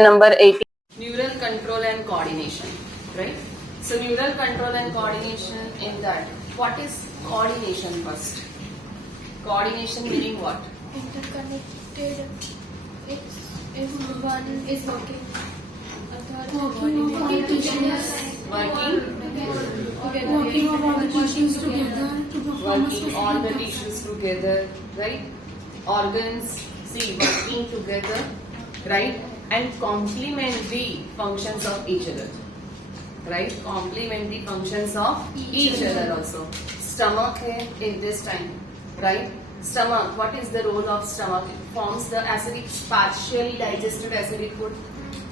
Number 18. Neural control and coordination, right? So neural control and coordination, in that, what is coordination first? Coordination meaning what? Interconnected. It's if one is working, Working of all the tissues. Working of all the tissues together to perform a Working all the specific task. tissues together, right? Organs, see, working together, right? And complement the functions of each other, right? Complement the functions of each other also. Stomach hai in this time, right? Stomach, what is the role of stomach? It forms the acidic, partially digested acidic food.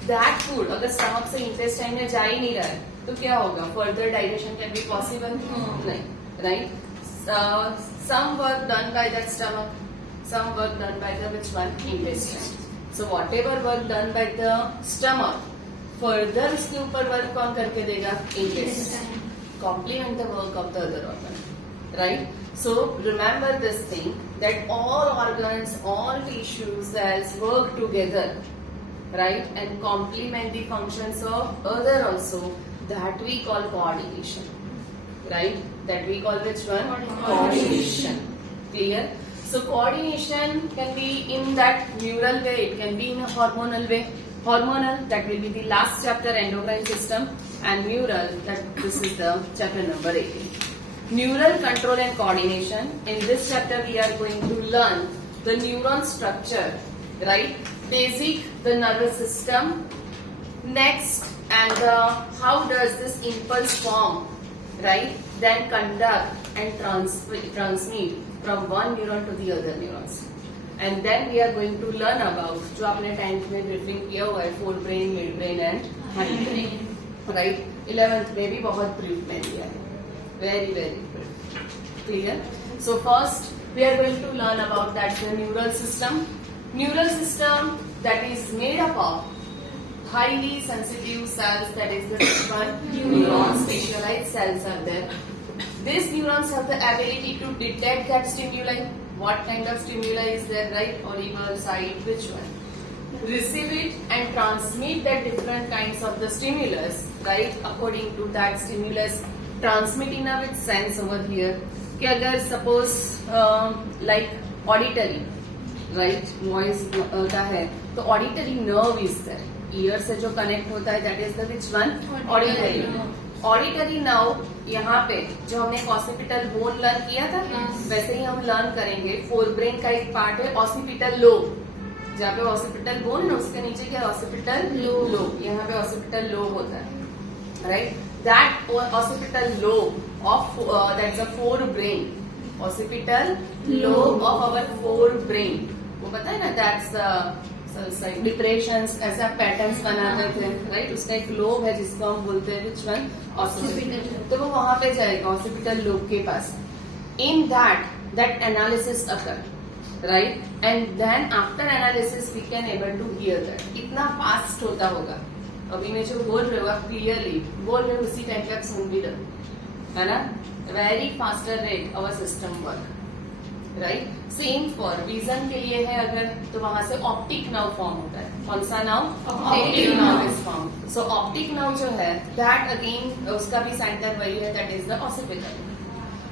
That food, अगर stomach से intestine में जा ही नहीं रहा है, तो क्या होगा? Further digestion can be possible? नहीं, right? Some work done by that stomach, some work done by the which one? Intestine. So whatever work done by the stomach, further उसके ऊपर work कौन करके देगा? Intestine. Complement the work of the other organ, right? So remember this thing, that all organs, all tissues, cells work together, right? And complement the functions of other also. That we call coordination, right? That we call which one? Coordination. Clear? So coordination can be in that neural way, it can be in a hormonal way. Hormonal, that will be the last chapter, endocrine system, and neural, that this is the chapter number 18. Neural control and coordination. In this chapter we are going to learn the neuron structure, right? Basic, the nervous system. Next, and how does this impulse form, right? Then conduct and transmit from one neuron to the other neurons. And then we are going to learn about, जो आपने 10th में briefing किया हुआ है, forebrain, midbrain and hindbrain, right? 11th में भी बहुत brief में दिया है, very brief. Clear? So first we are going to learn about that the neural system. Neural system that is made up of highly sensitive cells, that is the one neurons, specialized cells are there. These neurons have the ability to detect that stimuli. What kind of stimuli is there, right? Audible, sight, which one? Receive it and transmit that different kinds of the stimulus, right? According to that stimulus, transmit in a with sense over here. कि अगर suppose like auditory, right? Noise का है, तो auditory nerve is there. Ear से जो connect होता है, that is the which one? Auditory. Auditory nerve, यहाँ पे जो हमने occipital bone learn किया था, वैसे ही हम learn करेंगे. Forebrain का एक part है occipital lobe, जहाँ पे occipital bone है, उसके नीचे क्या occipital lobe, यहाँ पे occipital lobe होता है, right? That occipital lobe of that's a forebrain, occipital lobe of our forebrain. वो पता है ना? That's the depressions, ऐसा पैटर्न्स बनाते थे, राइट? उसका एक लोब है जिसको हम बोलते हैं which one? Occipital. तो वो वहां पे जाएगा occipital lobe के पास. In that analysis occur, right? And then after analysis we can able to hear that. इतना फास्ट होता होगा. अभी मैं जो बोल रहे हो आप क्लियरली बोल रहे हो, उसी टाइम पे आप सुन भी रहे हो, है ना? Very faster rate our system work, right? Same for vision के लिए है अगर, तो वहां से ऑप्टिक नर्व फॉर्म होता है. कौन सा nerve? Optic nerve is form. So optic nerve जो है, दैट अगेन उसका भी सेंटर वही है, दैट इज द ऑसिपिटल.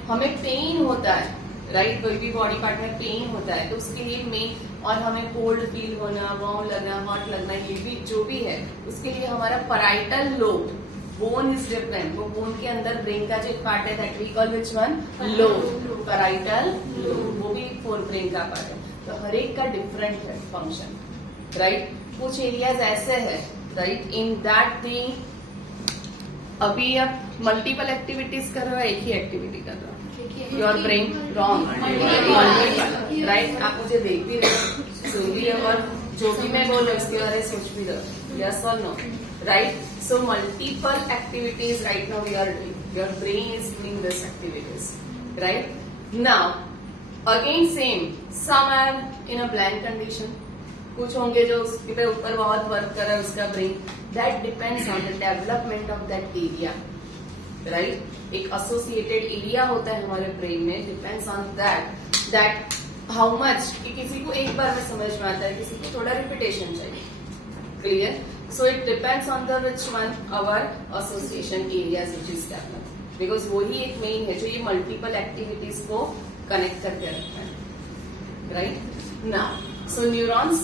हमें पेन होता है, राइट? कोई भी बॉडी पार्ट में पेन होता है, तो उसके लिए मेन, और हमें कोल्ड फील होना, वार्म लगना, हॉट लगना, ये भी जो भी है, उसके लिए हमारा parietal lobe, bone is different. वो बोन के अंदर ब्रेन का जो पार्ट है, that we call which one? Lobe. Parietal lobe, वो भी फोरब्रेन का पार्ट है. तो हर एक का डिफरेंट है फंक्शन, राइट? कुछ एरियाज ऐसे है, राइट? इन दैट थिंग अभी आप मल्टीपल एक्टिविटीज कर रहे हो, एक ही एक्टिविटी कर रहे हो. Your brain wrong, multiple, right? आप मुझे देख भी रहे, सुन भी रहे, और जो भी मैं बोल रही हूँ उसके बारे में सोच भी रहे. यस और no, right? So multiple activities right now we are doing. Your brain is doing this activities, right? Now, again same. Some are in a blank condition. कुछ होंगे जो उसके ऊपर बहुत वर्क कर रहा है उसका brain. That depends on the development of that area, right? एक associated area होता है हमारे ब्रेन में. Depends on that how much, कि किसी को एक बार में समझ में आता है, किसी को थोड़ा रिपीटेशन चाहिए. Clear? So it depends on the which one our association areas which is developed. Because वही एक main है जो ये multiple activities को connect करके रखता है. Right? Now, so neurons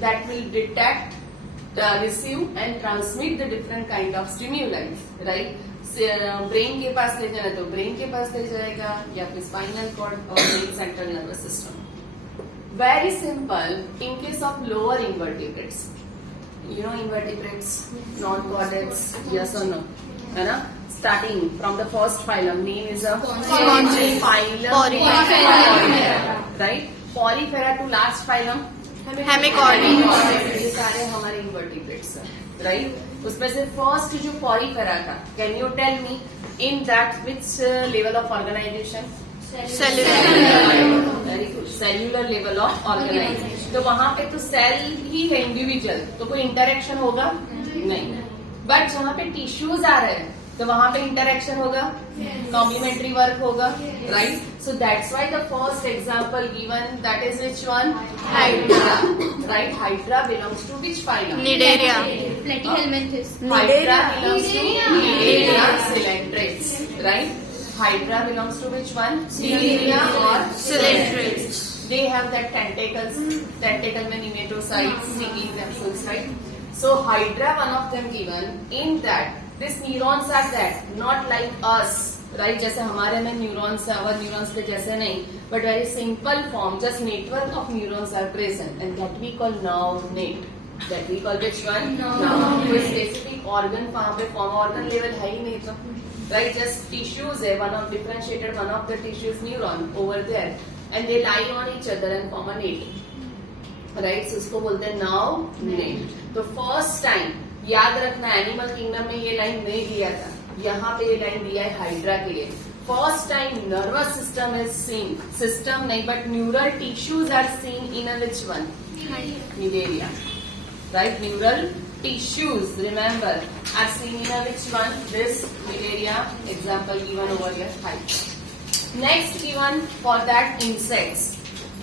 that will detect, receive and transmit the different kind of stimuli. Right? Brain के पास ले जाना तो ब्रेन के पास ले जाएगा या फिर स्पाइनल कॉर्ड और main central nervous system. Very simple in case of lower invertebrates. You know invertebrates, non-chordates, yes or no? है ना? Starting from the first phylum, name is a phylum Polyphera, right? Polyphera to last phylum Hemichordae. ये सारे हमारे invertebrates हैं, right? उसमें से first जो Polyphera था, can you tell me in that which level of organization? Very good. Cellular level of organisation. तो वहां पे तो सेल ही है इंडिविजुअल, तो कोई इंटरेक्शन होगा नहीं. बट जहाँ पे टिश्यूज आ रहे हैं तो वहां पे इंटरेक्शन होगा, कॉम्प्लीमेंट्री वर्क होगा, right? So that's why the first example given, that is which one? Hydra. Right? Hydra belongs to which phylum? Nidaria. Platyhelminthes. हाइड्रा बिलोंग्स टू Cnidaria coelenterates. Right? Hydra belongs to which one? Nidaria or Cylindrids. They have that tentacles. Tentacle में nematocytes, stinging capsules, right? So Hydra, one of them given. In that, these neurons are that, not like us, right? जैसे हमारे में neurons है, our neurons के जैसे नहीं, but very simple form, just network of neurons are present, and that we call nerve net. That we call which one? Nerve. कोई specific organ वहाँ पे form organ level है ही नहीं तो. Right, just tissues है, one of differentiated one of the tissues neuron over there, and they lie on each other and form a net. Right, so उसको बोलते हैं nerve net. तो first time याद रखना, एनिमल किंगडम में ये line नहीं दिया था, यहाँ पे ये लाइन दिया है हाइड्रा के लिए. First time nervous system is seen, system नहीं but neural tissues are seen in a which one? Cnidaria. Right, neural tissues, remember, are seen in a which one? This Nidaria, example given over here, Hydra. Next given for that insects.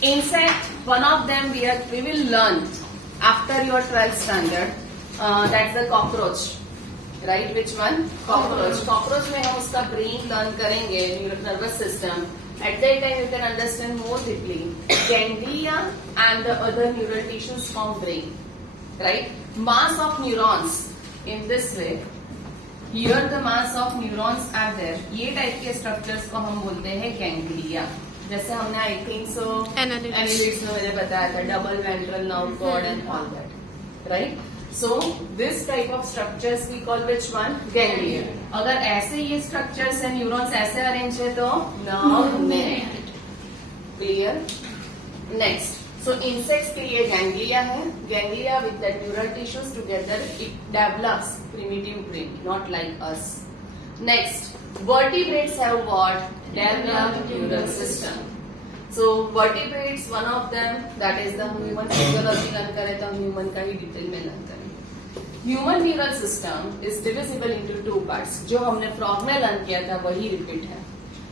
Insect, one of them we will learn after your 12th standard. That's the cockroach. Right, which one? Cockroach. Cockroach में हम उसका brain learn करेंगे, nervous system. At that time you can understand more deeply. Ganglia and the other neural tissues form brain. Right? Mass of neurons in this way. Here the mass of neurons are there. ये type के structures को हम बोलते हैं ganglia. जैसे हमने I think so analytics में मैंने बताया था, double ventral nerve cord and all that. Right? So this type of structures we call which one? Ganglia. अगर ऐसे ये स्ट्रक्चर्स है, न्यूरॉन्स ऐसे अरेंज है तो nerve net. Clear? Next. So insects के लिए ganglia है. Ganglia with the neural tissues together, it develops primitive brain, not like us. Next, vertebrates have what? Developed neural system. So vertebrates, one of them, that is the human physiology learn करे तो human का ही detail में learn करें. Human neural system is divisible into two parts. जो हमने frog में learn किया था वही repeat है.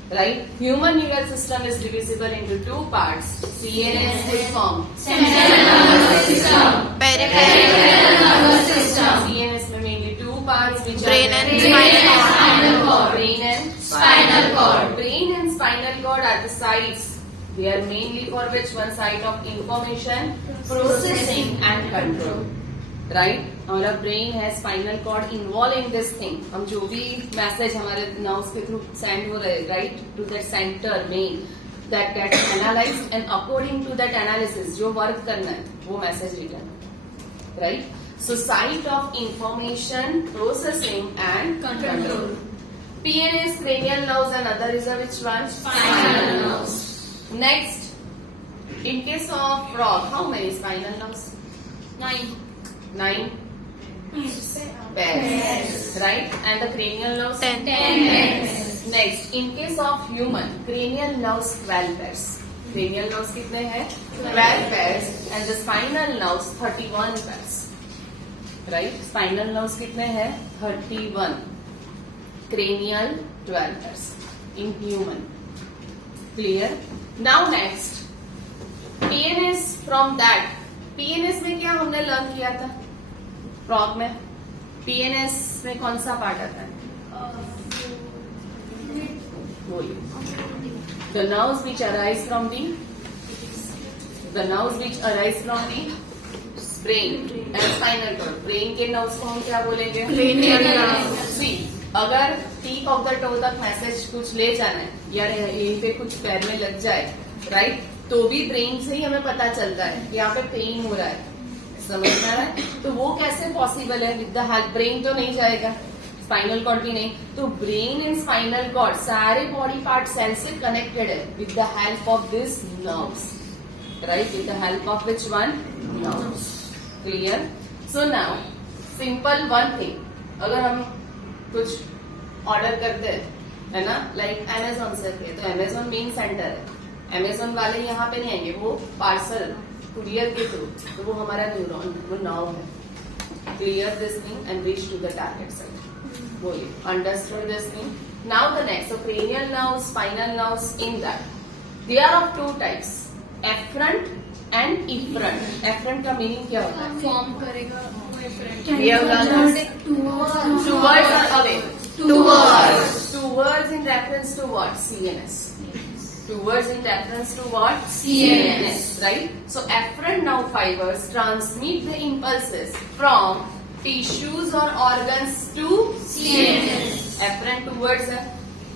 Right? Human neural system is divisible into two parts. CNS will form central nervous system, peripheral nervous system. CNS में mainly two parts which Brain are and spinal cord. Brain and spinal cord. Brain and spinal cord are the sites. They are mainly for which one? Site of information processing and control. Right? हमारा brain है, spinal cord involve in this thing. हम जो भी message हमारे nerves के through send हो रहे, right, to that center main, that gets analysed and according to that analysis जो वर्क करना है वो message return. Right? So site of information processing and control. PNS, cranial nerves, and other is a which one? Spinal nerves. Next, in case of frog, how many spinal nerves? 9 pairs, right? And the cranial nerves? 10 pairs. Next, in case of human, cranial nerves 12 pairs. Cranial nerves कितने हैं? 12 pairs. And the spinal nerves 31 pairs. Right? Spinal nerves कितने हैं? 31. Cranial 12 pairs in human. Clear? Now next, PNS from that. PNS में क्या हमने learn किया था? Frog में पीएनएस में कौन सा पार्ट आता है? बोलिए. The nerves which arise from the brain and spinal cord. Brain के नर्व्स को हम क्या बोलेंगे? See, अगर टीप ऑफ द टो तक मैसेज कुछ ले जाना है या यहीं पे कुछ पैर में लग जाए, राइट, तो भी ब्रेन से ही हमें पता चलता है यहाँ पे पेन हो रहा है. समझ में आ रहा है? तो वो कैसे पॉसिबल है? विद द हेल्प, ब्रेन तो नहीं जाएगा, स्पाइनल कॉर्ड भी नहीं, तो ब्रेन एंड स्पाइनल कॉर्ड सारे बॉडी पार्ट सेल से कनेक्टेड है with the help of this nerves, right, with the help of which one? Nerves. Clear? So now simple one thing, अगर हम कुछ ऑर्डर करते हैं, है ना, लाइक अमेजोन से, तो अमेजोन मेन सेंटर है, अमेजोन वाले यहाँ पे नहीं आएंगे, वो पार्सल कुरियर के थ्रू, तो वो हमारा न्यूरॉन, वो नर्व है. Clear this thing and reach to the target site. बोलिए, understood this thing? Now the next, so cranial nerves, spinal nerves, in that they are of two types, efferent and efferent. efferent का meaning क्या होता है? Form करेगा We have learned this. Towards or away? Towards in reference to what? CNS. Towards in reference to what? CNS. Right? So afferent nerve fibers transmit the impulses from tissues or organs to CNS. Afferent towards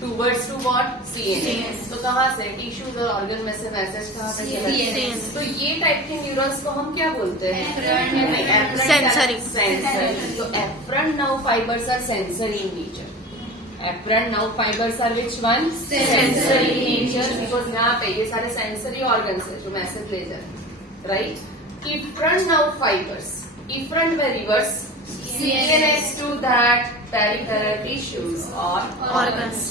to what? CNS. तो कहाँ से? Tissues और organ में से message कहाँ से चला? CNS. तो ये टाइप के न्यूरॉन्स को हम क्या बोलते हैं? Sensory. Sensory. So afferent nerve fibers are sensory in nature. Afferent nerve fibers are which one? Sensory in nature, because यहाँ पे ये सारे sensory organs है जो मैसेज ले जाते हैं, right? Efferent nerve fibers. Efferent में reverse. CNS to that peripheral tissues or organs.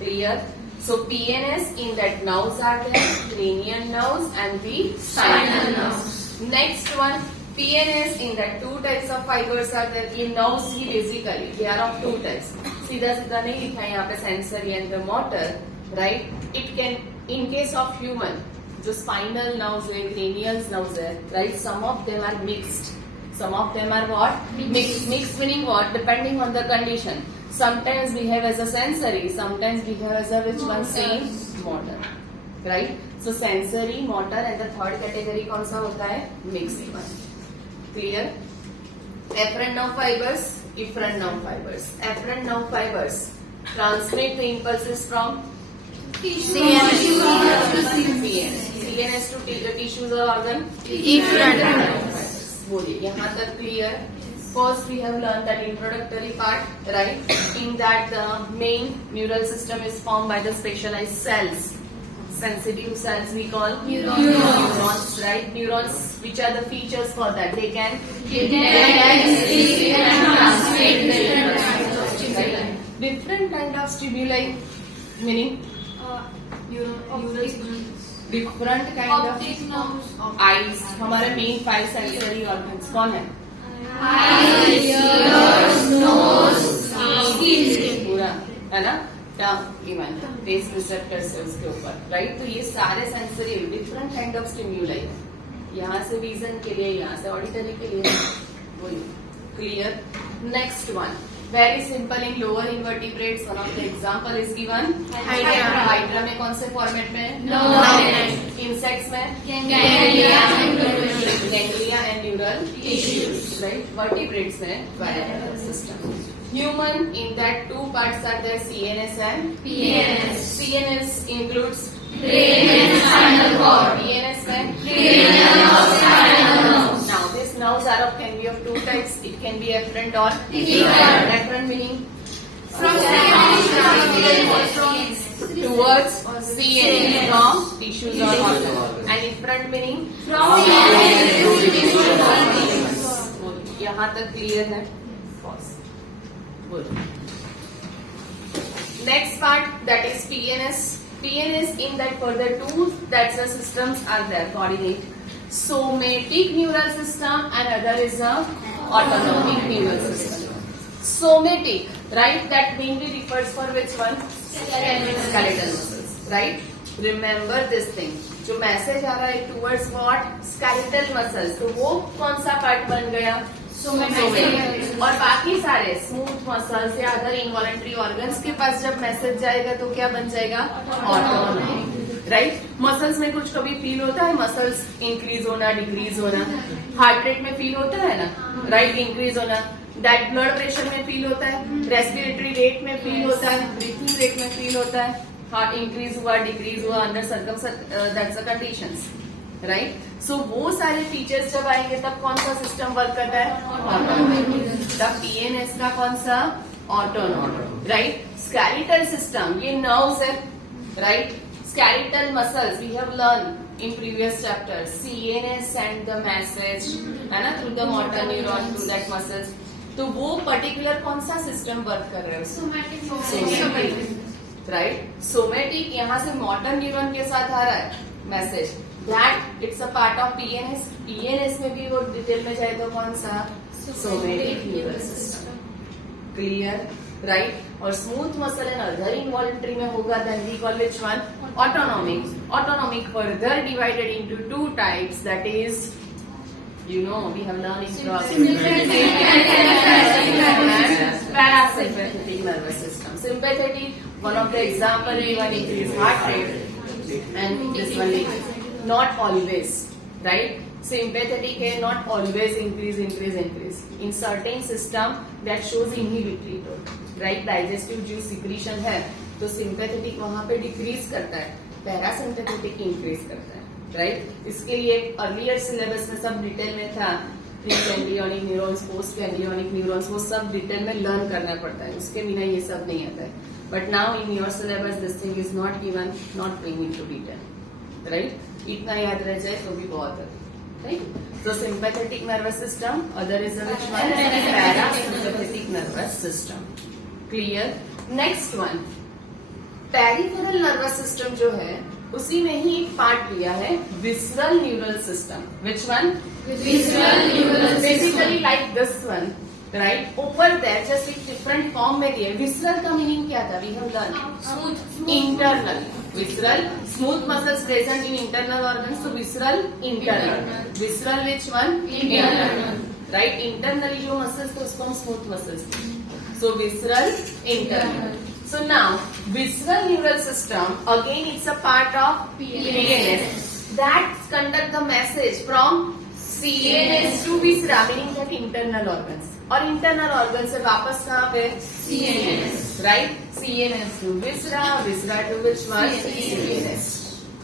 Clear? So PNS in that nerves are there, cranial nerves and the spinal nerves. Next one, PNS in that two types of fibers are there. ये nerves he basically they are of two types. सीधा सीधा नहीं लिखा है यहाँ पे sensory and the motor, right? It can, in case of human, जो spinal nerves है, cranial nerves है, right? Some of them are mixed. Some of them are what? Mixed. Mixed meaning what? Depending on the condition. Sometimes behave as a sensory, sometimes behave as a which one? Same motor. Right? So sensory, motor and the third category कौन सा होता है? Mixed one. Clear? Afferent nerve fibers, efferent nerve fibers. Afferent nerve fibers transmit the impulses from CNS to tissues or organ? Efferent nerve fibers. बोलिए, यहाँ तक clear? First we have learned that introductory part, right? In that the main neural system is formed by the specialized cells. Sensitive cells we call neurons, right? Neurons, which are the features for that? They can receive and transmit different kinds of stimuli. Different kind of stimuli, meaning? Different kind of eyes. हमारे main 5 sensory organs कौन है? Eyes, ears, nose, skin. पूरा है ना? Test receptors है उसके ऊपर, right? तो ये सारे sensory different kind of stimuli है. यहाँ से विजन के लिए, यहाँ से ऑडिटरी के लिए. बोलिए, clear? Next one, very simple. In lower invertebrates one of the example is given hydra. Hydra में कौन से फॉर्मेट में? इंसेक्ट्स में ganglia and neural tissues, right? Vertebrates में viral system. Human, in that two parts are there, CNS and PNS. CNS includes brain and spinal cord. PNS and cranial nerves, spinal nerves. Now these nerves are of, can be of two types. It can be afferent or efferent. Afferent meaning from towards CNS, from tissues or organs. And efferent meaning from CNS to tissues or organs. यहाँ तक clear है? Pause. Good. Next part, that is PNS. PNS, in that further two that's the systems are there, coordinate. Somatic neural system and other is a autonomic neural system. Somatic, right? That mainly refers for which one? Skeletal muscles, right? Remember this thing. जो message आ रहा है towards what? Skeletal muscles. तो वो कौन सा part बन गया? Somatic. और बाकी सारे स्मूथ मसल्स या अदर इनवॉलेंट्री ऑर्गन्स के पास जब मैसेज जाएगा तो क्या बन जाएगा? Autonomic, right. मसल्स में कुछ कभी फील होता है, मसल्स इंक्रीज होना, डिक्रीज होना, हार्ट रेट में फील होता है ना, राइट, इंक्रीज होना, दैट ब्लड प्रेशर में फील होता है, रेस्पिरेटरी रेट में फील होता है, ब्रीथिंग रेट में फील होता है, हार्ट इंक्रीज हुआ, डिक्रीज हुआ, under that's the conditions, right. So वो सारे फीचर्स जब आएंगे तब कौन सा सिस्टम वर्क करता है? ऑटोनॉमिक। तब पीएनएस का कौन सा? Autonomic, right. स्केलेटल सिस्टम, ये नर्व्स है, right. Skeletal muscles we have learn in previous chapter, CNS send the message है ना, through the motor neuron through that muscles। तो वो पर्टिकुलर कौन सा सिस्टम वर्क कर रहा है? Somatic, right. सोमेटिक यहाँ से मोटर न्यूरॉन के साथ आ रहा है message, that it's a part of PNS. PNS में भी वो डिटेल में जाए तो कौन सा? Somatic neural system, clear, right. और smooth muscle and other involuntary में होगा then we call which one? Autonomic. Autonomic further divided into two types, that is, you know, we have learned in parasympathetic nervous system. Sympathetic, one of the example given increase heart rate, and this one is not always, right? Sympathetic है, not always increase. In certain system that shows inhibitory tone, right? Digestive juice secretion है, तो sympathetic वहाँ पे decrease करता है, parasympathetic increase करता है, right. इसके लिए अर्लियर सिलेबस में सब डिटेल में था, pre ganglionic neurons, post ganglionic neurons, वो सब डिटेल में लर्न करना पड़ता है, उसके बिना ये सब नहीं आता है। But now in your syllabus this thing is not given, not going into detail, right. इतना याद रह जाए तो भी बहुत है, right. So sympathetic nervous system, other is which one? Parasympathetic nervous system. Clear? Next one, peripheral nervous system जो है उसी में ही एक पार्ट दिया है visceral neural system. Which one? Visceral neural system. Basically like this one, right? Over there just एक different form में दिया है. Visceral का meaning क्या था? We have learned. Smooth. Internal. Visceral, smooth muscles present in internal organs, so visceral, internal. Visceral which one? Internal. Right? Internally जो muscles तो उसको हम smooth muscles. So visceral, internal. So now visceral neural system again it's a part of PNS that conduct the message from CNS to viscera, meaning that internal organs. और internal organs से वापस कहाँ पे? CNS. Right? CNS to viscera, viscera to which one? CNS.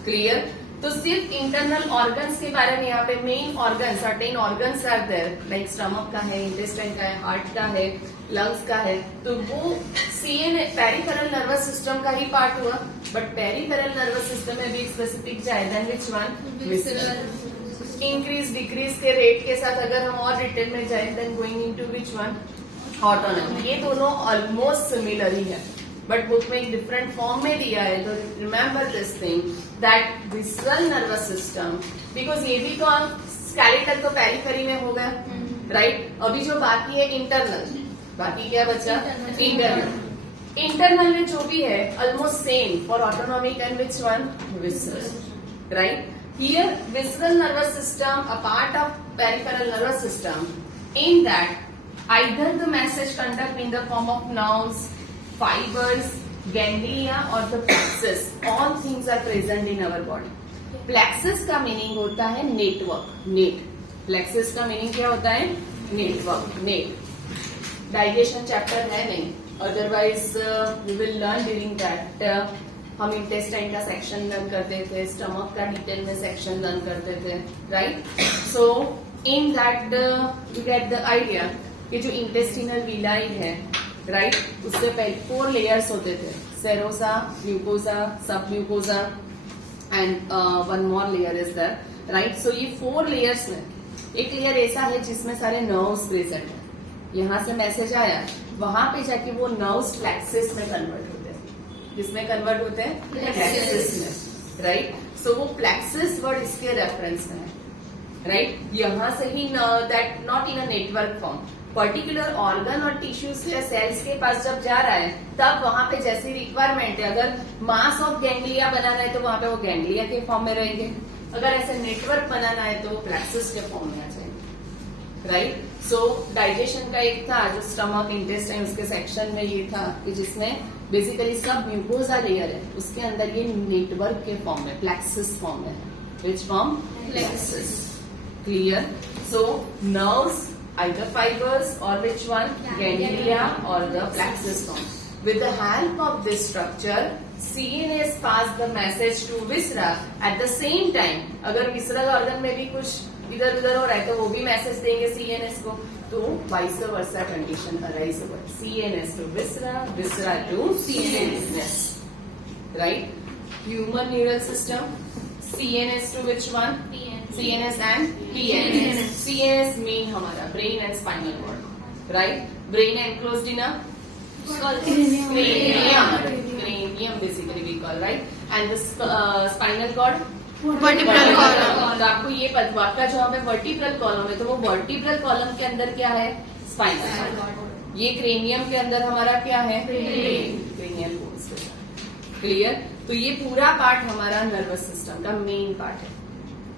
Clear? तो सिर्फ internal organs के बारे में यहाँ पे main organ, certain organs are there, like stomach का है, इंटेस्टाइन का है, हार्ट का है, लंग्स का है, तो वो सीएनएस पेरिफेरल नर्वस सिस्टम का ही पार्ट हुआ. बट पेरिफेरल नर्वस सिस्टम में भी स्पेसिफिक जाए then which one? Visceral. Increase decrease के रेट के साथ अगर हम और डिटेल में जाए then going into which one? Autonomic. ये दोनों ऑलमोस्ट सिमिलर ही है बट बुक में एक डिफरेंट फॉर्म में दिया है. तो remember this thing that visceral nervous system, because ये भी तो स्केलेटल तो पेरिफेरी में हो गया, राइट. अभी जो बाकी है इंटरनल, बाकी क्या बचा? इंटरनल. इंटरनल में जो भी है almost same for autonomic and which one? Visceral, right. Here visceral nervous system a part of peripheral nervous system in that either the message conduct in the form of nerves, fibers, ganglia or the plexus. All things are present in our body. Plexus का meaning होता है network, net. Plexus का meaning क्या होता है? Network, net. Digestion chapter है नहीं, otherwise we will learn during that. हम इंटेस्टाइन का सेक्शन लर्न करते थे, स्टमक का डिटेल में सेक्शन लर्न करते थे, right. So in that you get the idea कि जो इंटेस्टिनल विलाई है, राइट, उससे पहले 4 लेयर्स होते थे, serosa, mucosa, submucosa and one more layer is there, right. So ये 4 लेयर्स में एक लेयर ऐसा है जिसमें सारे नर्व्स प्रेजेंट है. यहाँ से मैसेज आया, वहां पे जाके वो नर्व्स प्लेक्सिस में कन्वर्ट होते हैं. किसमें कन्वर्ट होते हैं? प्लेक्सिस में, राइट. सो वो प्लेक्सिस वर्ड इसके रेफरेंस में है, राइट. यहाँ से ही that not in a network form, particular organ और टिश्यूज या सेल्स के पास जब जा रहा है तब वहां पे जैसी रिक्वायरमेंट है, अगर मास ऑफ गैंग्लिया बनाना है तो वहां पे वो गैंग्लिया के फॉर्म में रहेंगे, अगर ऐसे नेटवर्क बनाना है तो वो प्लेक्सिस के फॉर्म में आ जाएंगे, राइट. सो डाइजेशन का एक था जो स्टमक इंटेस्टाइन उसके सेक्शन में ये था कि जिसमें बेसिकली सब म्यूकोजा लेयर है उसके अंदर ये नेटवर्क के फॉर्म में प्लेक्सिस फॉर्म है. Which form? Plexus. Clear. So nerves either fibers or which one? Ganglia or the plexus form. With the help of this structure, CNS pass the message to viscera. At the same time, अगर visceral organ में भी कुछ इधर उधर हो रहा है तो वो भी मैसेज देंगे CNS को. तो vice versa condition arise over CNS to viscera, viscera to CNS. Right? Human neural system. CNS to which one? CNS and PNS. CNS mean हमारा brain and spinal cord, right? Brain enclosed in a cranium basically we call, right? And the spinal cord Vertebral column. तो आपको ये आपका जवाब है vertebral column है तो वो वर्टिब्रल कॉलम के अंदर क्या है? Spinal cord. ये क्रेनियम के अंदर हमारा क्या है? Cranial bones. क्लियर. तो ये पूरा पार्ट हमारा नर्वस सिस्टम का मेन पार्ट है.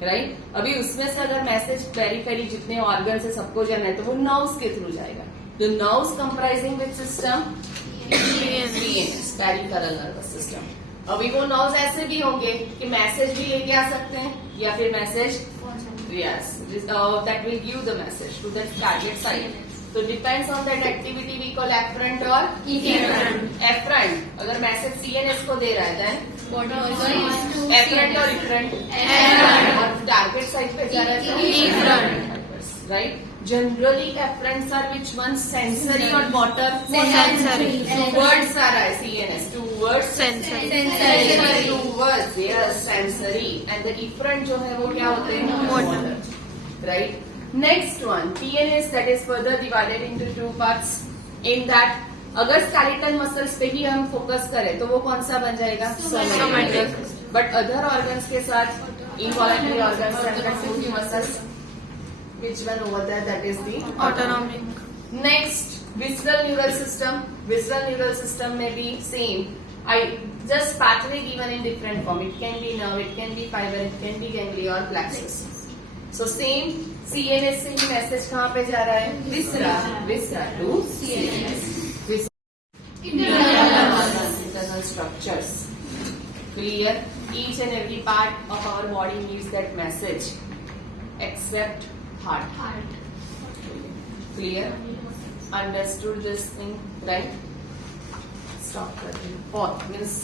राइट. अभी उसमें से अगर मैसेज पेरिफेरी जितने ऑर्गन है सबको जाना है तो वो नर्व्स के थ्रू जाएगा. The nerves comprising which system? CNS, peripheral nervous system. अभी वो नर्व्स ऐसे भी होंगे कि मैसेज भी लेके आ सकते हैं या फिर message yes that will give the message to the target site. So depends on that activity we call afferent or efferent. Afferent अगर मैसेज सीएनएस को दे रहा है then efferent और efferent. और टारगेट साइट पे जा रहा है efferent. Right. Generally afferents are which one? Sensory or motor? Sensory. Two words are CNS. Two words. Sensory. Two words. Yes, sensory. And the efferent जो है वो क्या होते हैं? Motor. Right. Next one, PNS, that is further divided into two parts. In that, अगर skeletal muscles पे ही हम focus करें तो वो कौन सा बन जाएगा? Somatic. But other organs के साथ involuntary organs and two muscles. Which one over there? That is the Autonomic. Next, visceral neural system. Visceral neural system may be same. I just pathway given in different form. It can be nerve, it can be fiber, it can be ganglia or plexus. So same CNS से ही message कहाँ पे जा रहा है? विसरा. विसरा to CNS. Internal structures. Clear. Each and every part of our body needs that message, except heart. Clear. Understood this thing, right? Stop. Pause means